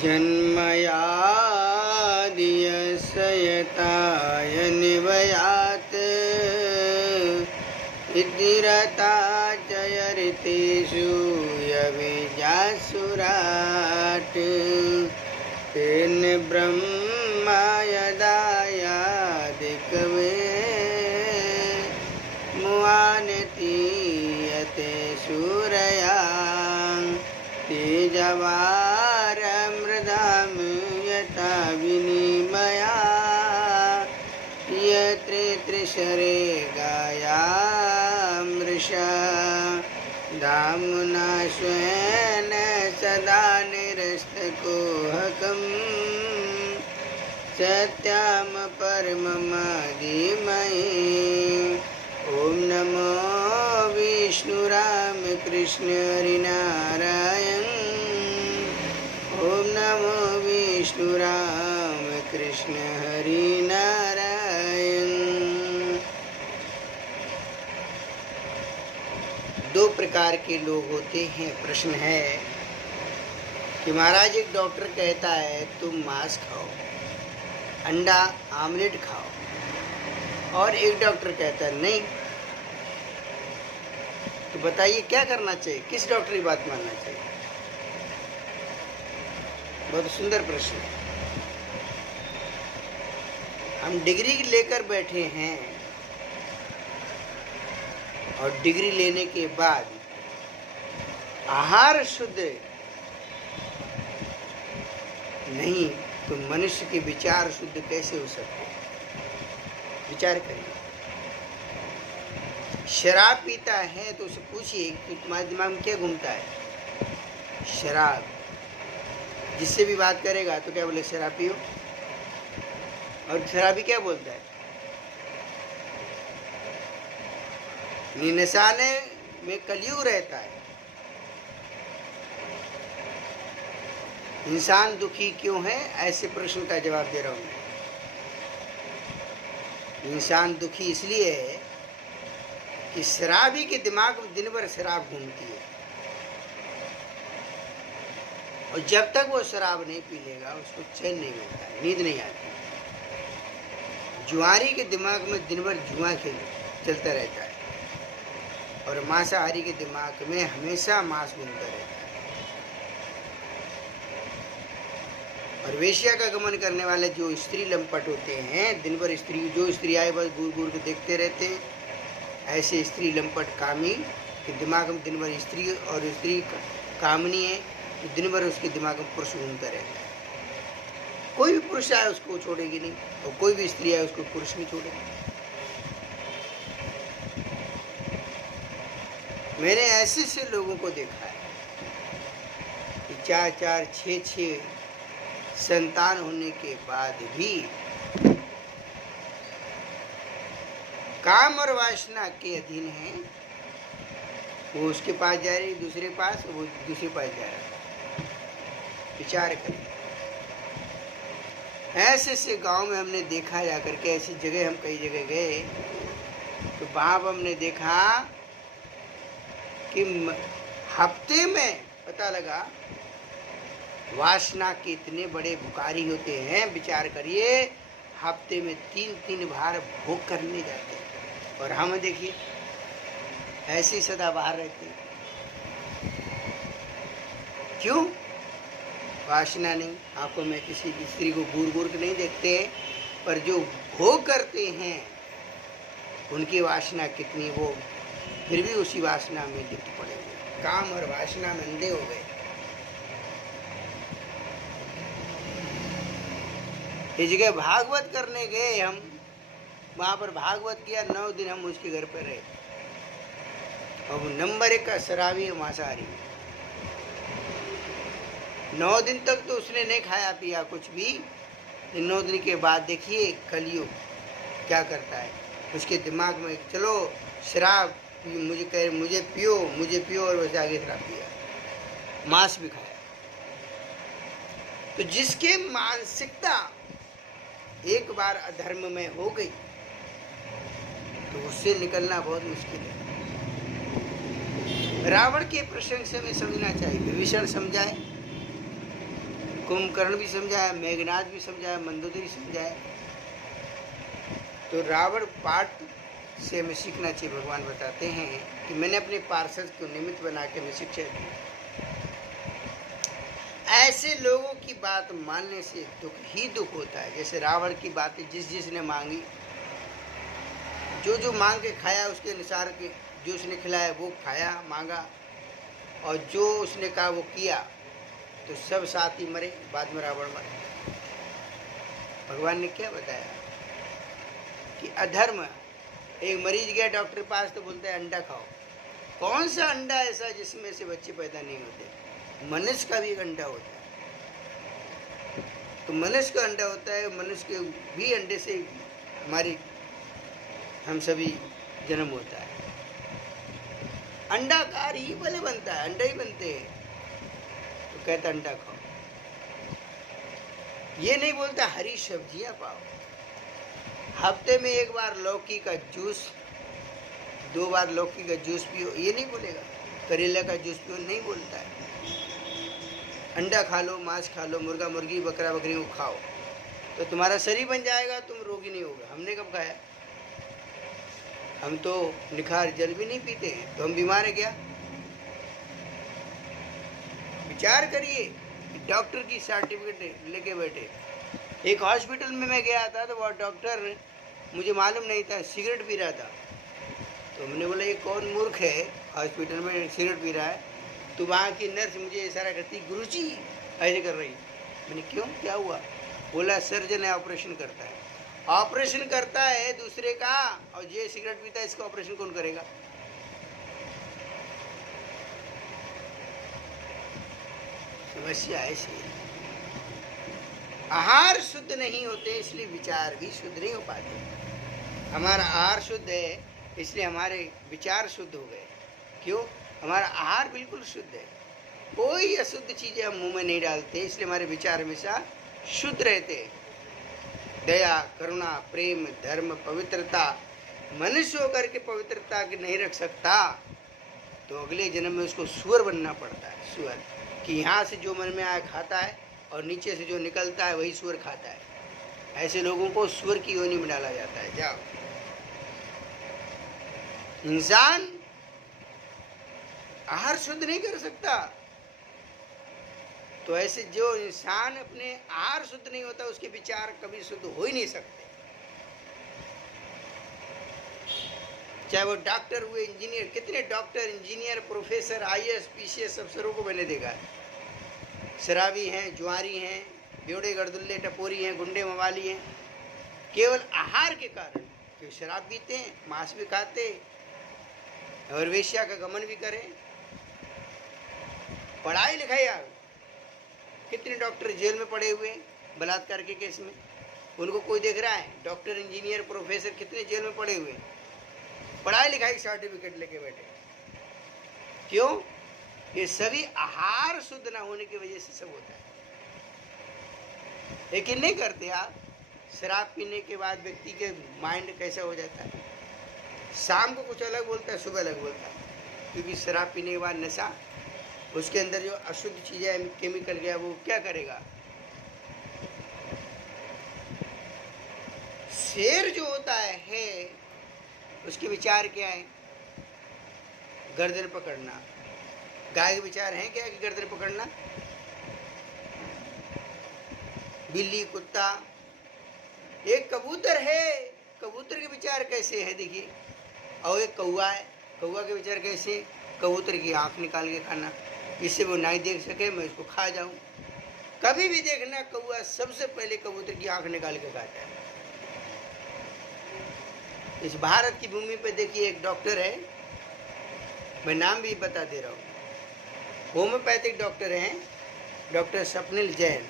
जन्मयादियसयताय निवयात् इतिरता च यरितेषु यविजासुराट् तेन ब्रह्मा यदा यादिकवे मुआनतीयते सूरया तेजवारमृदां यथा विनिमया यत्र त्रिशरे गायामृषा धाम्ना स्वेन सदा निरस्तकुहकम् सत्यं परमं धीमहि। ओम नमो विष्णुरामकृष्ण हरिनारायण। ओम नमो विष्णुरामकृष्ण हरिनारायण। दो प्रकार के लोग होते हैं। प्रश्न है कि महाराज एक डॉक्टर कहता है तुम मांस खाओ, अंडा आमलेट खाओ, और एक डॉक्टर कहता है नहीं। तो बताइए क्या करना चाहिए, किस डॉक्टर की बात मानना चाहिए? बहुत सुंदर प्रश्न। हम डिग्री लेकर बैठे हैं और डिग्री लेने के बाद आहार शुद्ध नहीं तो मनुष्य के विचार शुद्ध कैसे हो सकते? विचार करिए। शराब पीता है तो उसे पूछिए कि तुम्हारे दिमाग में क्या घूमता है? शराब। जिससे भी बात करेगा तो क्या बोले? शराब पियो। और शराबी क्या बोलता है? नशाने में कलयुग रहता है। इंसान दुखी क्यों है? ऐसे प्रश्न का जवाब दे रहा हूं मैं। इंसान दुखी इसलिए है कि शराबी के दिमाग में दिन भर शराब घूमती है, और जब तक वो शराब नहीं पी लेगा उसको चैन नहीं मिलता है, नींद नहीं आती। जुआरी के दिमाग में दिन भर जुआ चलता रहता है, और मांसाहारी के दिमाग में हमेशा मांस घूमता रहता है। और वेश्या का गमन करने वाले जो स्त्री लंपट होते हैं, दिन भर जो स्त्री आए बस घूर घूर के देखते रहते हैं, ऐसे स्त्री लंपट कामी के दिमाग में दिन भर स्त्री, और स्त्री कामनी है तो दिन भर उसके दिमाग में पुरुष घूमता रहता है। कोई भी पुरुष आए उसको छोड़ेगी नहीं, और कोई भी स्त्री आए उसको पुरुष नहीं छोड़ेगी। मैंने ऐसे से लोगों को देखा है कि 4-4, 6-6 संतान होने के बाद भी काम और वासना के अधीन है। वो उसके पास जा रही, दूसरे पास, वो दूसरे पास जा रहा है। विचार करें। ऐसे से गांव में हमने देखा जाकर के, ऐसी जगह हम कई जगह गए तो वहां हमने देखा कि हफ्ते में पता लगा वासना के इतने बड़े बुकारी होते हैं। विचार करिए, हफ्ते में 3-3 बार भोग करने जाते हैं, और हम देखिए ऐसे सदा बाहर रहते हैं। क्यों? वासना नहीं। आंखों में किसी की स्त्री को घूर घूर के नहीं देखते, पर जो भोग करते हैं उनकी वासना कितनी, वो फिर भी उसी वासना में लिप्त पड़े हुए, काम और वासना में अंधे हो गए। इस जगह भागवत करने गए हम, वहां पर भागवत किया, 9 दिन हम उसके घर पर रहे, और वो नंबर 1 का शराबी है, मांसाहारी। 9 दिन तक तो उसने नहीं खाया पिया कुछ भी। 9 दिन के बाद देखिए कलयुग क्या करता है उसके दिमाग में। चलो शराब मुझे कह, मुझे पियो, और वैसे आगे शराब पिया, मांस भी खाया। तो जिसके मानसिकता एक बार अधर्म में हो गई तो उससे निकलना बहुत मुश्किल है। रावण के प्रसंग से हमें समझना चाहिए। विभीषण समझाए, कुंभकर्ण भी समझाया, मेघनाथ भी समझाया, मंदोदरी समझाया। तो रावण पाठ से हमें सीखना चाहिए। भगवान बताते हैं कि मैंने अपने पार्षद को निमित्त बना के हमें शिक्षा दी। ऐसे लोगों की बात मानने से दुख ही दुख होता है। जैसे रावण की बातें जिसने मांगी, जो मांग के खाया उसके अनुसार के जो उसने खिलाया वो खाया मांगा, और जो उसने कहा वो किया, तो सब साथी मरे, बाद में रावण मरा। भगवान ने क्या बताया कि अधर्म, एक मरीज गया डॉक्टर के पास तो बोलते हैं अंडा खाओ। कौन सा अंडा ऐसा जिसमें से बच्चे पैदा नहीं होते? मनुष्य का भी एक अंडा होता है। तो मनुष्य का अंडा होता है, मनुष्य के भी अंडे से हमारी हम सभी जन्म होता है। अंडाकार ही भले बनता है, अंडा ही बनते हैं। तो कहता अंडा खाओ, ये नहीं बोलता हरी सब्जियां पाओ। हफ्ते में एक बार लौकी का जूस, 2 बार लौकी का जूस पियो, ये नहीं बोलेगा। करेला का जूस पियो, नहीं बोलता है। अंडा खा लो, मांस खा लो, मुर्गा मुर्गी बकरा बकरी को खाओ, तो तुम्हारा शरीर बन जाएगा, तुम रोगी नहीं होगा। हमने कब खाया? हम तो निखार जल भी नहीं पीते हैं, तो हम बीमार है क्या? विचार करिए। डॉक्टर की सर्टिफिकेट लेके बैठे। एक हॉस्पिटल में मैं गया था, तो वह डॉक्टर, मुझे मालूम नहीं था, सिगरेट पी रहा था। तो मैंने बोला ये कौन मूर्ख है हॉस्पिटल में सिगरेट पी रहा है? तो वहाँ की नर्स मुझे इशारा करती, गुरुजी ऐसे कर रही। मैंने क्यों, क्या हुआ? बोला सर्जन है, ऑपरेशन करता है। ऑपरेशन करता है दूसरे का, और ये सिगरेट पीता है, इसका ऑपरेशन कौन करेगा? समस्या ऐसी है। आहार शुद्ध नहीं होते, इसलिए विचार भी शुद्ध नहीं हो पाते। हमारा आहार शुद्ध है, इसलिए हमारे विचार शुद्ध हो गए। क्यों? हमारा आहार बिल्कुल शुद्ध है, कोई अशुद्ध चीज़ें हम मुंह में नहीं डालते, इसलिए हमारे विचार हमेशा शुद्ध रहते हैं। दया, करुणा, प्रेम, धर्म, पवित्रता, मनुष्य होकर के पवित्रता की नहीं रख सकता, तो अगले जन्म में उसको सुअर बनना पड़ता है। सुअर कि यहाँ से जो मन में आया खाता है, और नीचे से जो निकलता है वही सुअर खाता है। ऐसे लोगों को सुअर की योनि में डाला जाता है। जाओ, इंसान आहार शुद्ध नहीं कर सकता, तो ऐसे जो इंसान अपने आहार शुद्ध नहीं होता, उसके विचार कभी शुद्ध हो ही नहीं सकते। चाहे वो डॉक्टर हुए, इंजीनियर, कितने doctor, engineer, professor, IAS PCS अफसरों को मैंने देखा है। शराबी हैं, जुआरी हैं, बेवड़े गड़दुल्ले टपोरी हैं, गुंडे मवाली हैं, केवल आहार के कारण। कि शराब पीते हैं, मांस भी खाते, और वेश्या का गमन भी करें। पढ़ाई लिखाई आ, कितने डॉक्टर जेल में पड़े हुए बलात्कार के केस में, उनको कोई देख रहा है? डॉक्टर, इंजीनियर, प्रोफेसर कितने जेल में पड़े हुए, पढ़ाई लिखाई सर्टिफिकेट लेके बैठे। क्यों? ये सभी आहार शुद्ध ना होने की वजह से सब होता है। लेकिन नहीं करते आप। शराब पीने के बाद व्यक्ति के माइंड कैसा हो जाता है? शाम को कुछ अलग बोलता है, सुबह अलग बोलता है, क्योंकि शराब पीने के बाद नशा, उसके अंदर जो अशुद्ध चीज़ें, केमिकल गया, वो क्या करेगा? शेर जो होता है उसके विचार क्या है? गर्दन पकड़ना। गाय के विचार हैं क्या कि गर्दन पकड़ना? बिल्ली, कुत्ता, एक कबूतर है, कबूतर के विचार कैसे है देखिए। और एक कौवा है, कौवा के विचार कैसे? कबूतर की आंख निकाल के खाना, इससे वो नहीं देख सके, मैं इसको खा जाऊं। कभी भी देखना, कौवा सबसे पहले कबूतर की आंख निकाल के खाता है। इस भारत की भूमि पे देखिए, एक डॉक्टर है, मैं नाम भी बता दे रहा हूँ, होम्योपैथिक डॉक्टर हैं, डॉक्टर स्वप्निल जैन।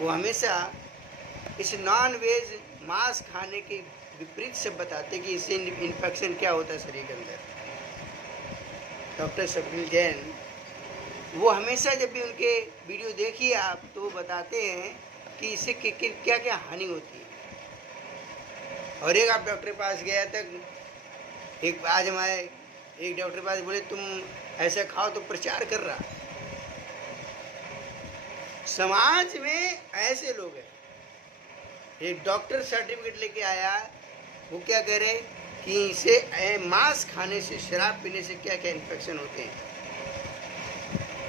वो हमेशा इस नॉन वेज मांस खाने के विपरीत से बताते कि इससे इन्फेक्शन क्या होता है शरीर के अंदर। डॉक्टर स्वप्निल जैन, वो हमेशा जब भी उनके वीडियो देखिए आप, तो वो बताते हैं कि इससे क्या क्या हानि होती है। और एक आप डॉक्टर के पास गया तक, एक आज हमारे एक डॉक्टर के पास बोले तुम ऐसा खाओ, तो प्रचार कर रहा। समाज में ऐसे लोग हैं, एक डॉक्टर सर्टिफिकेट लेके आया, वो क्या कह रहे कि इसे मांस खाने से, शराब पीने से क्या क्या इन्फेक्शन होते हैं।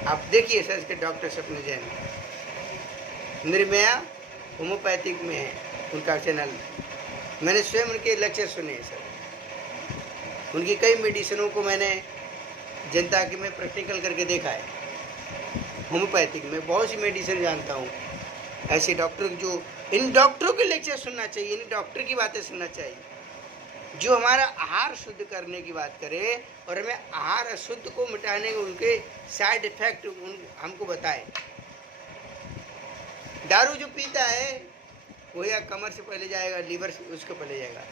आप देखिए सर इसके डॉक्टर्स अपने जहन में। निर्भया होम्योपैथिक में है उनका चैनल, मैंने स्वयं उनके लेक्चर सुने हैं सर। उनकी कई मेडिसिनों को मैंने जनता के में प्रैक्टिकल करके देखा है। होम्योपैथिक में बहुत सी मेडिसिन जानता हूँ। ऐसे डॉक्टर जो, इन डॉक्टरों के लेक्चर सुनना चाहिए, इन डॉक्टर की बातें सुनना चाहिए जो हमारा आहार शुद्ध करने की बात करे और हमें आहार अशुद्ध को मिटाने के उनके साइड इफेक्ट हमको बताए। दारू जो पीता है वो या कमर से पहले जाएगा, लीवर से उसके पहले जाएगा।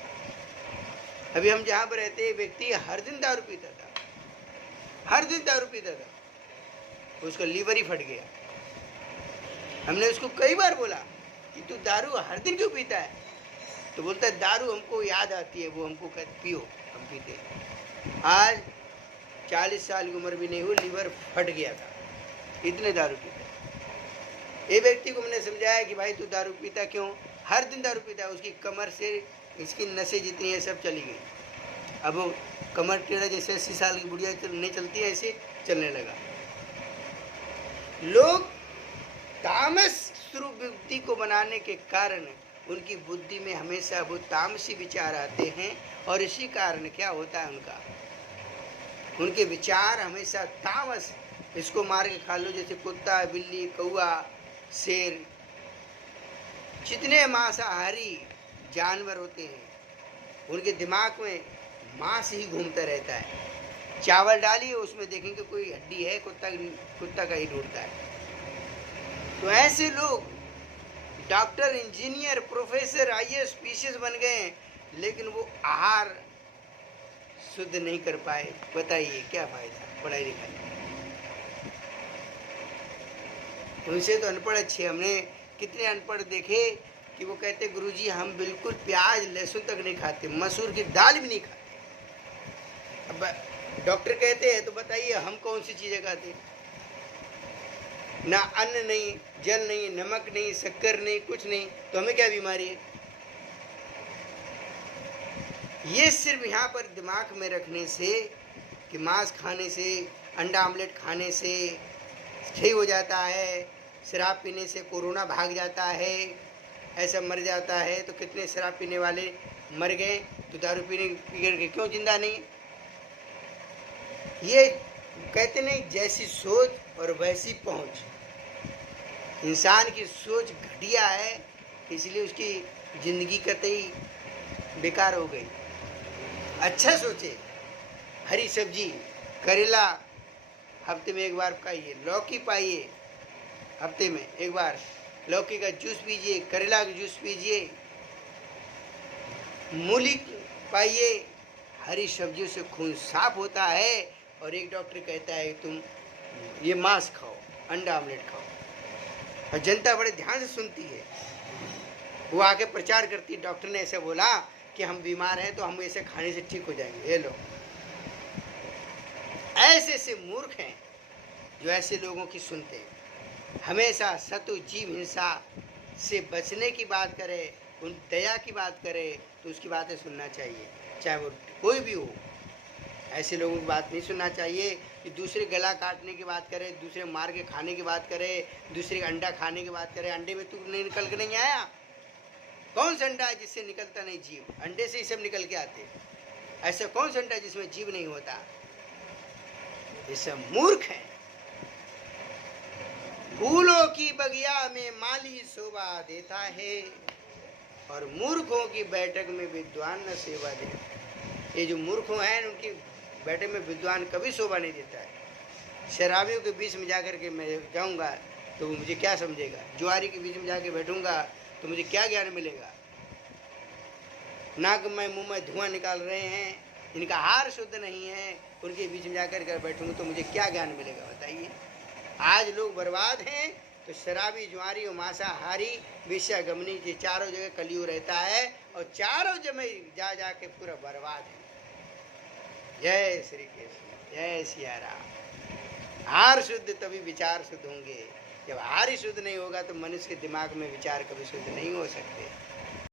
अभी हम जहाँ पर रहते हैं, व्यक्ति हर दिन दारू पीता था, हर दिन दारू पीता था, उसका लीवर ही फट गया। हमने उसको कई बार बोला कि तू दारू हर दिन क्यों पीता है, तो बोलता है दारू हमको याद आती है, वो हमको कहते पियो, हम पीते हैं। आज 40 साल की उम्र भी नहीं हुई, लीवर फट गया था, इतने दारू पीता। ये व्यक्ति को मैंने समझाया कि भाई तू दारू पीता क्यों, हर दिन दारू पीता है। उसकी कमर से इसकी नसें जितनी है सब चली गई। अब वो कमर टेढ़ा जैसे 80 साल की बुढ़िया नहीं चलती है, ऐसे चलने लगा। लोग तामस स्वरूप बुद्धि को बनाने के कारण उनकी बुद्धि में हमेशा वो तामसी विचार आते हैं, और इसी कारण क्या होता है उनके विचार हमेशा तामस। इसको मार के खा लो, जैसे कुत्ता, बिल्ली, कौआ, शेर, जितने मांसाहारी जानवर होते हैं उनके दिमाग में मांस ही घूमता रहता है। चावल डालिए उसमें देखेंगे कोई हड्डी है, कुत्ता का ही ढूंढता है। तो ऐसे लोग doctor, engineer, professor, IAS, PCS बन गए, लेकिन वो आहार शुद्ध नहीं कर पाए। बताइए क्या फायदा पढ़ाई लिखाई। उनसे तो अनपढ़ अच्छे। हमने कितने अनपढ़ देखे कि वो कहते गुरुजी हम बिल्कुल प्याज लहसुन तक नहीं खाते, मसूर की दाल भी नहीं खाते। अब डॉक्टर कहते हैं तो बताइए हम कौन सी चीजें खाते? ना अन्न नहीं, जल नहीं, नमक नहीं, शक्कर नहीं, कुछ नहीं, तो हमें क्या बीमारी है? ये सिर्फ यहाँ पर दिमाग में रखने से कि मांस खाने से, अंडा आमलेट खाने से सही हो जाता है, शराब पीने से कोरोना भाग जाता है, ऐसा मर जाता है। तो कितने शराब पीने वाले मर गए, तो दारू पी के क्यों जिंदा नहीं? ये कहते नहीं, जैसी सोच और वैसी पहुंच। इंसान की सोच घटिया है, इसलिए उसकी जिंदगी कतई बेकार हो गई। अच्छा सोचे, हरी सब्जी, करेला हफ्ते में एक बार खाइए, लौकी पाइए हफ्ते में एक बार, लौकी का जूस पीजिए, करेला का जूस पीजिए, मूली पाइए। हरी सब्जियों से खून साफ होता है। और एक डॉक्टर कहता है तुम ये मांस खाओ, अंडा आमलेट खाओ, और जनता बड़े ध्यान से सुनती है। वो आके प्रचार करती है, डॉक्टर ने ऐसे बोला कि हम बीमार हैं तो हम ऐसे खाने से ठीक हो जाएंगे। ये लो, ऐसे ऐसे मूर्ख हैं जो ऐसे लोगों की सुनते हैं। हमेशा शत्रु जीव हिंसा से बचने की बात करे, उन दया की बात करे, तो उसकी बातें सुनना चाहिए, चाहे वो कोई भी हो। ऐसे लोगों की बात नहीं सुनना चाहिए कि दूसरे गला काटने की बात करे, दूसरे मार के खाने की बात करे, दूसरे अंडा खाने की बात करे। अंडे में तू नहीं निकल के नहीं आया? कौन सा अंडा है जिससे निकलता नहीं जीव? अंडे से ही सब निकल के आते। ऐसा कौन सा अंडा है जिसमें जीव नहीं होता? ये सब मूर्ख है। फूलों की बगिया में माली शोभा देता है, और मूर्खों की बैठक में विद्वान न सेवा देता। ये जो मूर्ख हैं उनकी बैठक में विद्वान कभी शोभा नहीं देता है। शराबियों के बीच में जाकर के मैं जाऊंगा तो मुझे क्या समझेगा? जुआरी के बीच में जाके बैठूंगा तो मुझे क्या ज्ञान मिलेगा? नाक में मुंह में धुआं निकाल रहे हैं, इनका आहार शुद्ध नहीं है, उनके बीच में जाकर के बैठूंगा तो मुझे क्या ज्ञान मिलेगा? बताइए। आज लोग बर्बाद हैं तो शराबी, जुआरी और मांसाहारी, वेश्यागमनी, ये चारों जगह कलयुग रहता है, और चारों जगह जा जाके पूरा बर्बाद है। जय श्री कृष्ण, जय सिया राम। आहार शुद्ध तभी विचार शुद्ध होंगे। जब आहार ही शुद्ध नहीं होगा तो मनुष्य के दिमाग में विचार कभी शुद्ध नहीं हो सकते।